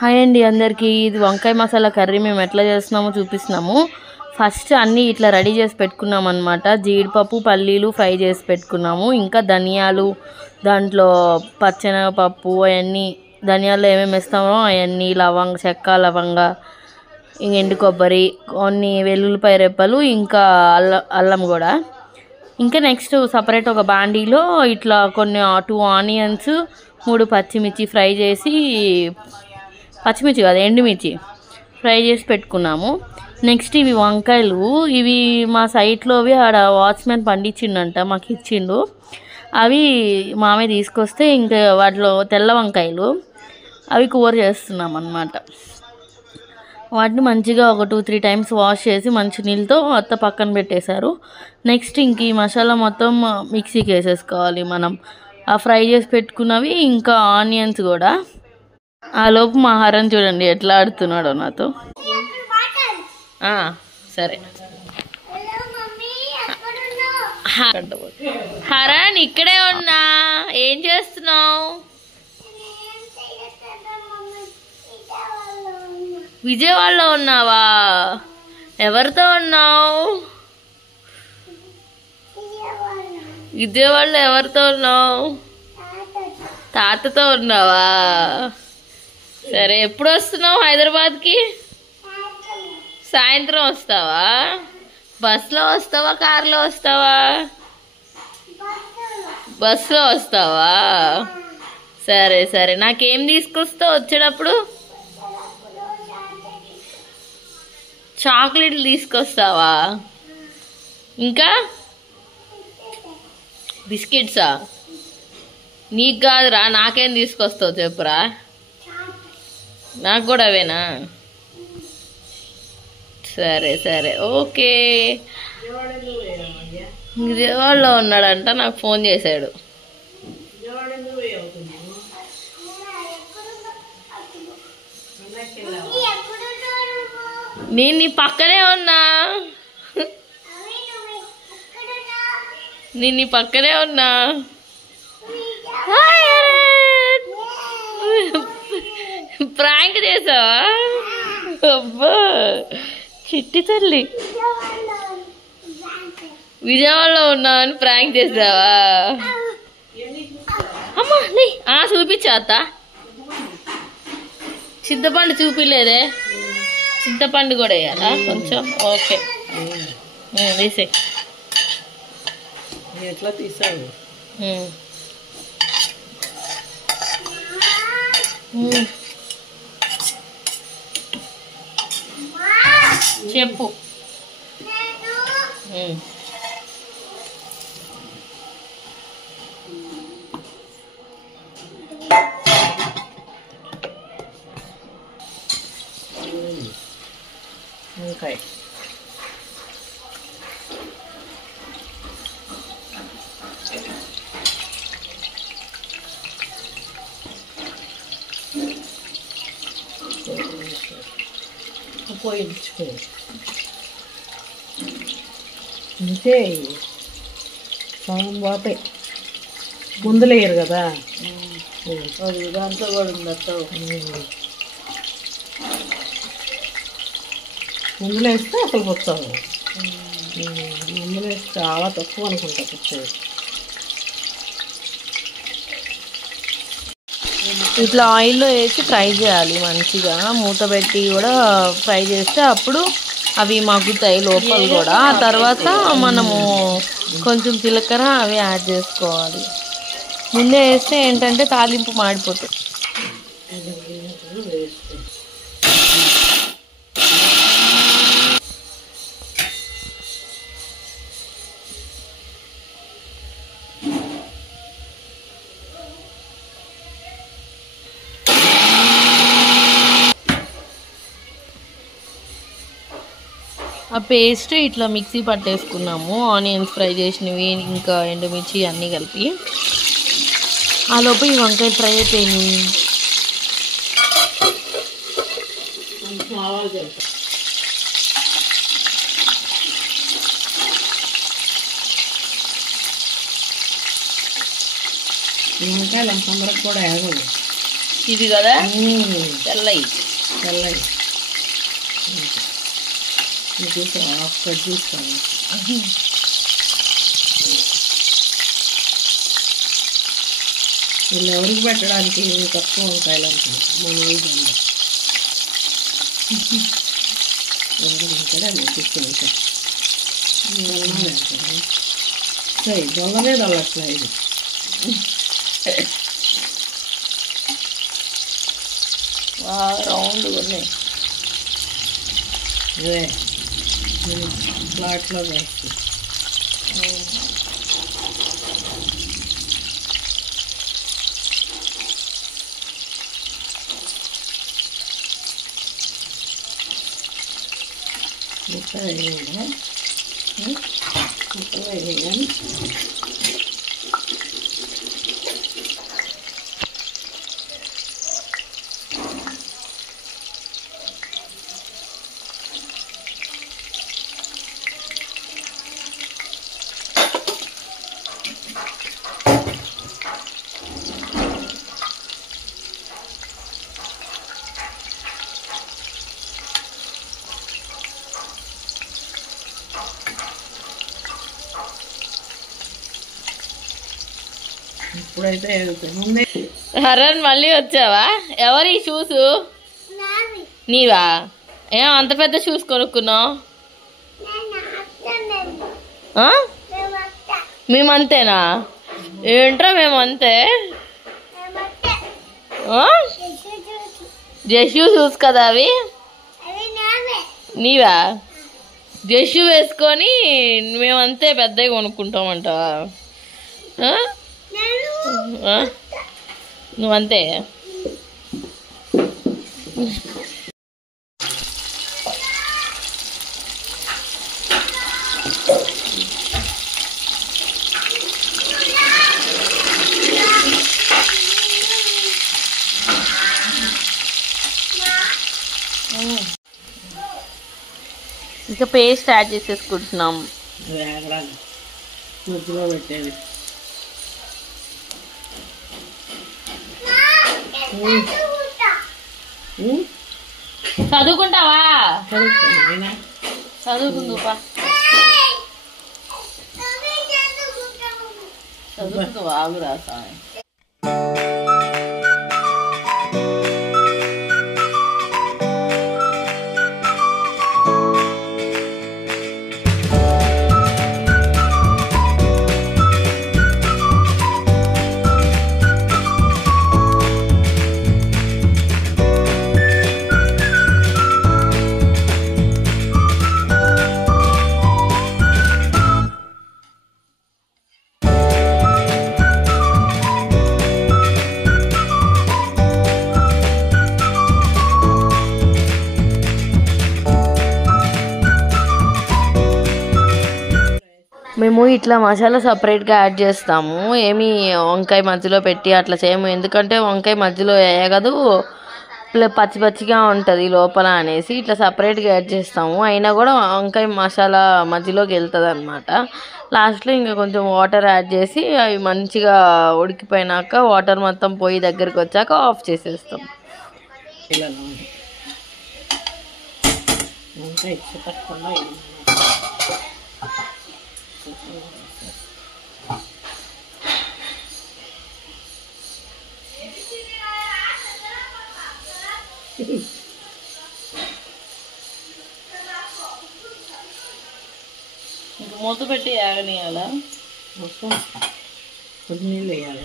Hi అండి అందరికీ. ఇది వంకాయ మసాలా కర్రీ మేము ఎట్లా చేస్తున్నామో చూపిస్తున్నాము. ఫస్ట్ అన్నీ ఇట్లా రెడీ చేసి పెట్టుకున్నాం అనమాట. జీడిపప్పు పల్లీలు ఫ్రై చేసి పెట్టుకున్నాము. ఇంకా ధనియాలు, దాంట్లో పచ్చెనగపప్పు, అవన్నీ ధనియాలు ఏమేమి వేస్తామో అవన్నీ, చెక్క లవంగ, ఎండు కొబ్బరి, కొన్ని వెల్లుల్లిపాయ రెప్పలు, ఇంకా అల్లం కూడా. ఇంకా నెక్స్ట్ సపరేట్ ఒక బాండీలో ఇట్లా కొన్ని 2 ఆనియన్స్, 3 పచ్చిమిర్చి ఫ్రై చేసి, పచ్చిమిర్చి కాదు ఎండుమిర్చి ఫ్రై చేసి పెట్టుకున్నాము. నెక్స్ట్ ఇవి వంకాయలు, ఇవి మా సైట్లోవి ఆడ వాచ్మెన్ పండించిండంట, మాకు ఇచ్చిండు. అవి మామయ్య తీసుకొస్తే ఇంకా వాటిలో తెల్ల వంకాయలు, అవి కూర చేస్తున్నాం అన్నమాట. వాటిని మంచిగా ఒక 2-3 టైమ్స్ వాష్ చేసి మంచి నీళ్ళతో అత్త పక్కన పెట్టేశారు. నెక్స్ట్ ఇంక ఈ మసాలా మొత్తం మిక్సీకి వేసేసుకోవాలి మనం, ఆ ఫ్రై చేసి పెట్టుకున్నవి, ఇంకా ఆనియన్స్ కూడా. ఆ లోపు మా హరం చూడండి ఎట్లా ఆడుతున్నాడో నాతో. సరే హరన్, ఇక్కడే ఉన్నా, ఏం చేస్తున్నావు? విజయవాడలో ఉన్నావా? ఎవరితో ఉన్నావు? విజయవాడలో ఎవరితో ఉన్నావు? తాతతో ఉన్నావా? సరే, ఎప్పుడు వస్తున్నావు హైదరాబాద్కి? సాయంత్రం వస్తావా? బస్లో వస్తావా, కార్లో వస్తావా? బస్లో వస్తావా? సరే సరే, నాకేం తీసుకొస్తావు వచ్చేటప్పుడు? చాక్లెట్లు తీసుకొస్తావా? ఇంకా బిస్కెట్సా? నీకు కాదురా, నాకేం తీసుకొస్తావు చెప్పురా. నాకు కూడా అవేనా? సరే సరే, ఓకే. విజయవాడలో ఉన్నాడంట, నాకు ఫోన్ చేశాడు. నేను నీ పక్కనే ఉన్నా, నేను నీ పక్కనే ఉన్నా. ప్రాంక్ చేసావా? అబ్బా చిట్టి తల్లి, విజయవాడలో ఉన్నావని ప్రాంక్ చేసావా? అమ్మా నీ చూపించా అత్త. చింతపండు చూపిలేదే, చింతపండు కూడా వేయాలా కొంచెం? ఓకే, తీసే. ఎట్లా తీసావు? చెప్పు. వంకాయ పోయించుకో అంతే. సగం పోతాయి, ముందులేయరు కదా. దాంట్లో కూడా ఉందతో ముందులో వేస్తే అసలు పొచ్చావు. ముందులో వేస్తే చాలా తక్కువ అనుకుంటా పొచ్చేది. ఇట్లా ఆయిల్లో వేసి ఫ్రై చేయాలి మంచిగా, మూత పెట్టి కూడా ఫ్రై చేస్తే అప్పుడు అవి మగ్గుతాయి లోపల కూడా. ఆ తర్వాత మనము కొంచెం జీలకర్ర అవి యాడ్ చేసుకోవాలి. ముందే వేస్తే ఏంటంటే తాలింపు మాడిపోతుంది. ఆ పేస్ట్ ఇట్లా మిక్సీ పట్టేసుకున్నాము, ఆనియన్స్ ఫ్రై చేసినవి, ఇంకా ఎండుమిర్చి అన్నీ కలిపి. ఆ లోపు ఈ వంకాయ ఫ్రై అయిపోయినాయి. వంకాయలు తొందరగా కూడా వేగవు. ఇది కదా తెల్లయి హాఫ్ కట్ చేసుకోవాలి. వీళ్ళు ఎవరికి పెట్టడానికి తక్కువ వంకాయలు అనుకుంది మన ఊళ్ళో ఎవరు తీసుకుని సరే దొల్లనే దొల్లట్లా ఇది రౌండ్ ఉన్నాయి అదే ఫ్లాట్లో వేసి ముక్క వేయగా ముక్క వేయగా ఇప్పుడైతే ముందే హరన్ మళ్ళీ వచ్చావా? ఎవరి షూస్? నీవా? ఏం అంత పెద్ద షూస్ కొనుక్కున్నావు? మేమంతేనా? ఏంట్రా మేమంతే? జషూ షూస్ కదా అవి? నీవా? జషూ వేసుకొని మేమంతే పెద్దవి కొనుక్కుంటామంటావా? నువ్వంతే? ఇంకా పేస్ట్ యాడ్ చేసేసుకుంటున్నాం. వేగడాలి మధ్యలో పెట్టేది. చదువుకుంటావా? చదువుకున్నా చదువుకుందుపా. చదువుకుంటావా? ఆగురా సాయం. మేము ఇట్లా మసాలా సపరేట్గా యాడ్ చేస్తాము. ఏమి వంకాయ మధ్యలో పెట్టి అట్లా చేయము. ఎందుకంటే వంకాయ మధ్యలో వేయగదు, పచ్చి పచ్చిగా ఉంటుంది లోపల అనేసి ఇట్లా సపరేట్గా యాడ్ చేస్తాము. అయినా కూడా వంకాయ మసాలా మధ్యలోకి వెళ్తుంది అనమాట. లాస్ట్లో ఇంకా కొంచెం వాటర్ యాడ్ చేసి అవి మంచిగా ఉడికిపోయినాక వాటర్ మొత్తం పొయ్యి దగ్గరికి వచ్చాక ఆఫ్ చేసేస్తాం. ఇంకా మూత పెట్టి ఆగనియాలా? కొద్ది నీళ్ళు వేయాలి.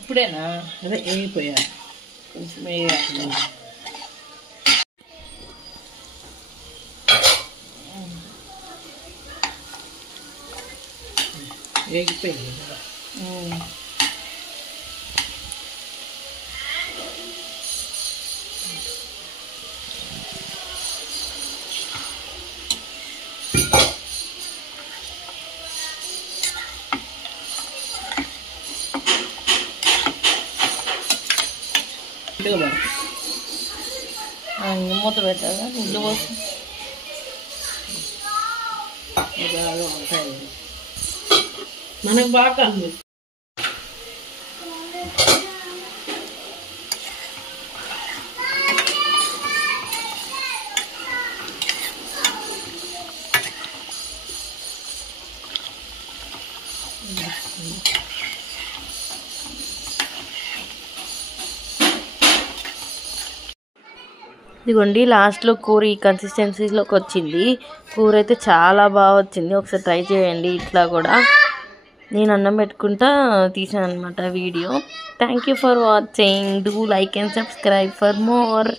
ఇప్పుడేనా? అదే వేగిపోయాలి. కొంచెం వేయాలి. వేగిపోయింది. మూత పెట్టాలా? నీళ్ళు పోసి మనకు బాగా ఇదిగోండి లాస్ట్లో కూర ఈ కన్సిస్టెన్సీలోకి వచ్చింది. కూర అయితే చాలా బాగా వచ్చింది. ఒకసారి ట్రై చేయండి. ఇట్లా కూడా నేను అన్నం పెట్టుకుంటా తీసాను అనమాట video. Thank you for watching. Do like and subscribe for more.